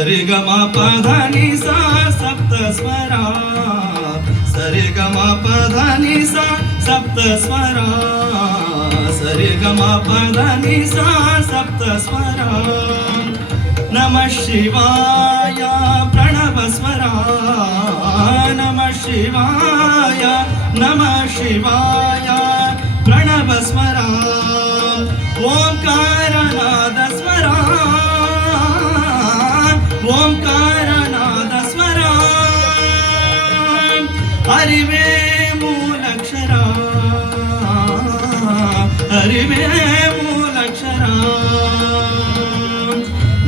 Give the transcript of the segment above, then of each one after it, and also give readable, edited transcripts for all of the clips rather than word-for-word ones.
ಸರಿ ಗ ಮ ಪ ಧ ನಿ ಸ ಸಪ್ತ ಸ್ವರ ಸರಿ ಗ ಮ ಪ ಧ ನಿ ಸ ಸಪ್ತ ಸ್ವರ ಸರಿ ಗ ಮ ಪ ಧ ನಿ ಸ ಸಪ್ತ ಸ್ವರ ನಮಃ ಶಿವಾಯ ಪ್ರಣವ ಸ್ವರ ನಮಃ ಶಿವಾಯ ನಮಃ ಶಿವಾಯ ಪ್ರಣವ ಸ್ವರ ಓಂಕಾರನಾದ ಸ್ವರ ಓಂಕಾರನಾದ ಸ್ವರ ಅರಿವೇ ಮೂಲಕ್ಷರ ಅರಿವೇ ಮೂಲಕ್ಷರ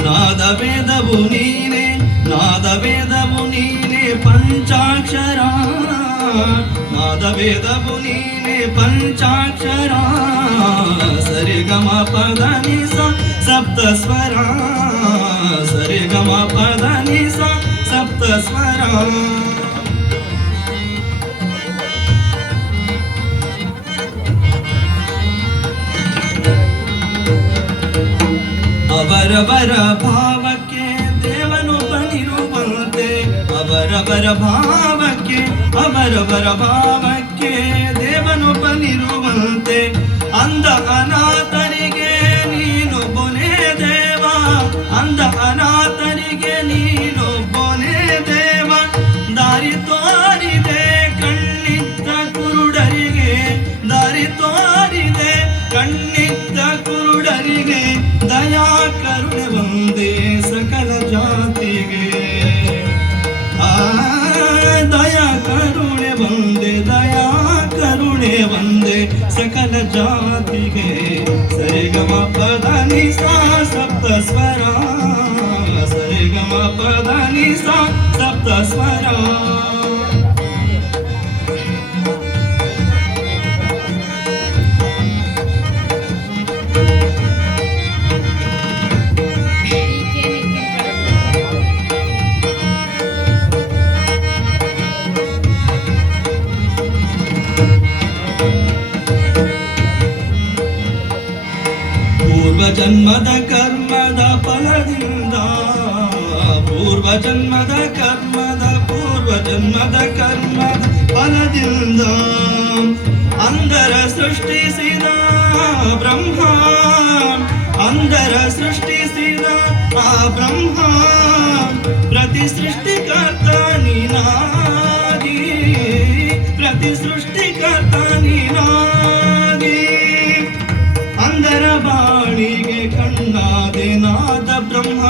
ನಾದ ವೇದವು ನೀನೆ ನಾದ ವೇದವು ನೀನೆ ಪಂಚಾಕ್ಷರ ನಾದ ವೇದವು ನೀನೆ ಪಂಚಾಕ್ಷರ ಸರಿ ಗ ಮ ಪ ಧ ನಿ ಸ ಸಪ್ತ ಸ್ವರ ಸರಿ ಗ ಮ ಪ ಧ ನಿ ಸ ಸಪ್ತ ಸ್ವರ ಅವರವರ ಭಾವಕ್ಕೆ ದೇವನು ಬನಿರುವಂತೆ ಅವರವರ ಭಾವಕ್ಕೆ ಅವರವರ ಭಾವಕ್ಕೆ ದೇವನು ಬನಿರುವಂತೆ ಅಂದ ಅನಾಥರಿಗೆ ನೀನು ಬೊನೆ ದೇವ ಅಂದ ಅನಾಥರಿಗೆ ನೀನು ಬೊನೆ ದೇವ ದಾರಿ ತೋರಿದೆ ಕಣ್ಣಿದ್ದ ಕುರುಡರಿಗೆ ದಾರಿ ತೋರಿದೆ ಕಣ್ಣಿದ್ದ ಕುರುಡರಿಗೆ ದಯಾ ಕರುಣೆ ಒಂದೇ ಸಕಲ ಜಾತಿಗೆ ದಯಾ ಕರುಣೆ ಒಂದೇ ದಯಾ ಕರುಣೆ ಒಂದೇ ಸಕಲ ಜಾತಿಗೆ ಸರಿ ಗ ಮ ಪ ಧ ನಿ ಸ ಸಪ್ತ ಸ್ವರ ಸರಿ ಗ ಮ ಪ ಧ ನಿ ಸ ಸಪ್ತ ಸ್ವರ ಜನ್ಮದ ಕರ್ಮದ ಫಲದಿಂದ ಪೂರ್ವ ಜನ್ಮದ ಕರ್ಮದ ಪೂರ್ವ ಜನ್ಮದ ಕರ್ಮದ ಫಲದಿಂದ ಅಂಧರ ಸೃಷ್ಟಿಸಿದ ಬ್ರಹ್ಮ ಅಂಧರ ಸೃಷ್ಟಿಸಿದ ಆ ಬ್ರಹ್ಮ ಪ್ರತಿ ಸೃಷ್ಟಿಕರ್ತ ನೀನಾಗಿ ಪ್ರತಿ ಸೃಷ್ಟಿಕರ್ತ ನೀನಾಗಿ ಅಂಧರ ಬಾಳಿಗೆ ಕಣ್ಣಾದೆ ನಾದ ಬ್ರಹ್ಮ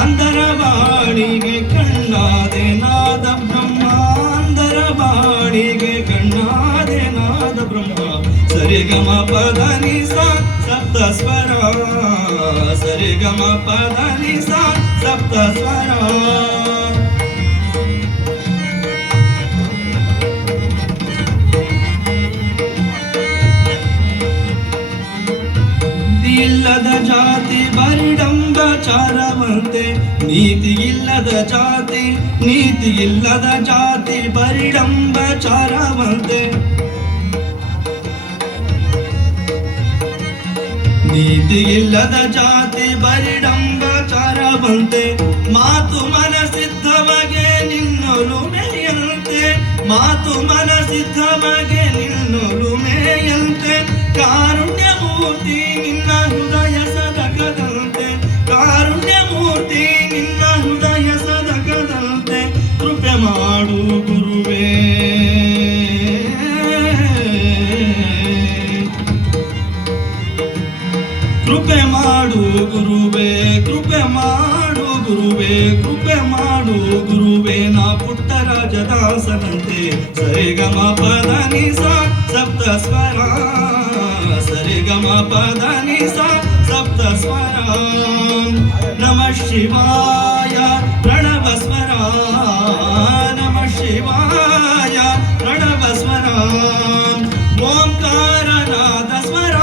ಅಂಧರ ಬಾಳಿಗೆ ಕಣ್ಣಾದೆ ನಾದ ಬ್ರಹ್ಮ ಅಂಧರ ಬಾಳಿಗೆ ಕಣ್ಣಾದೆ ನಾದ ಬ್ರಹ್ಮ ಸರಿ ಗ ಮ ಪ ಧ ನಿ ಸ ಸಪ್ತ ಸ್ವರ ಸರಿ ಗ ಮ ಪ ಧ ನಿ ಸ ಸಪ್ತ ಸ್ವರ ಇಲ್ಲದ ಜಾತಿ ಬರಿಡಂಬಚಾರವಂತೆ ನೀತಿ ಇಲ್ಲದ ಜಾತಿ ನೀತಿ ಇಲ್ಲದ ಜಾತಿ ಬರಿಡಂಬಚಾರವಂತೆ ನೀತಿ ಇಲ್ಲದ ಜಾತಿ ಬರಿಡಂಬಚಾರವಂತೆ ಮಾತು ಮನಸಿದ್ಧವಾಗಿ ನಿನ್ನೊಲುಮೆಯಂತೆ ಮಾತು ಮನಸಿದ್ಧವಾಗಿ ನಿನ್ನೊಲುಮೆಯಂತೆ ಕಾರುಣ್ಯ ಮೂರ್ತಿ ನಿನ್ನ ಹೃದಯ ಸದಕದಂತೆ ಕಾರುಣ್ಯ ಮೂರ್ತಿ ನಿನ್ನ ಹೃದಯ ಸದಕದಂತೆ ಕೃಪೆ ಮಾಡು ಗುರುವೇ ಕೃಪೆ ಮಾಡು ಗುರುವೇ ಕೃಪೆ ಮಾಡು ಗುರುವೇ ಕೃಪೆ ಮಾಡು ಗುರುವೇ ನಾ ಪುಟ್ಟರಾಜದಾಸನಂತೆ ಸರಿ ಗ ಮ ಪ ಧ ನಿ ಸ ಸಪ್ತ ಸ್ವರ ಸರಿ ಗ ಮ ಪ ಧ ನಿ ಸ ಸಪ್ತ ಸ್ವರ ನಮಃ ಶಿವಾಯ ಪ್ರಣವ ಸ್ವರ ನಮಃ ಶಿವಾಯ ಪ್ರಣವ ಸ್ವರ ಓಂಕಾರನಾದ ಸ್ವರ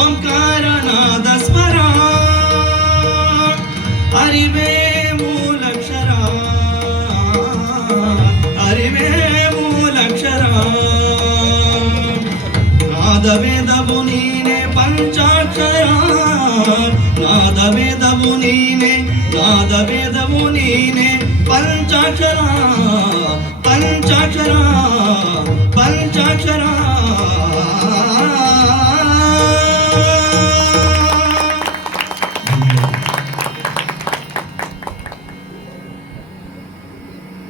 ಓಂಕಾರನಾದ ಸ್ವರ ಅರಿವೇ ಮೂಲಕ್ಷರ ಅರಿವೇ ಮೂಲಕ್ಷರ ನಾದ ವೇದವು ನೀನೆ ಪಂಚಾಕ್ಷರ ನಾದವೇದವು ನೀನೆ ನಾದವೇದವು ನೀನೆ ಪಂಚಾಕ್ಷರ ಪಂಚಾಕ್ಷರ ಪಂಚಾಕ್ಷರ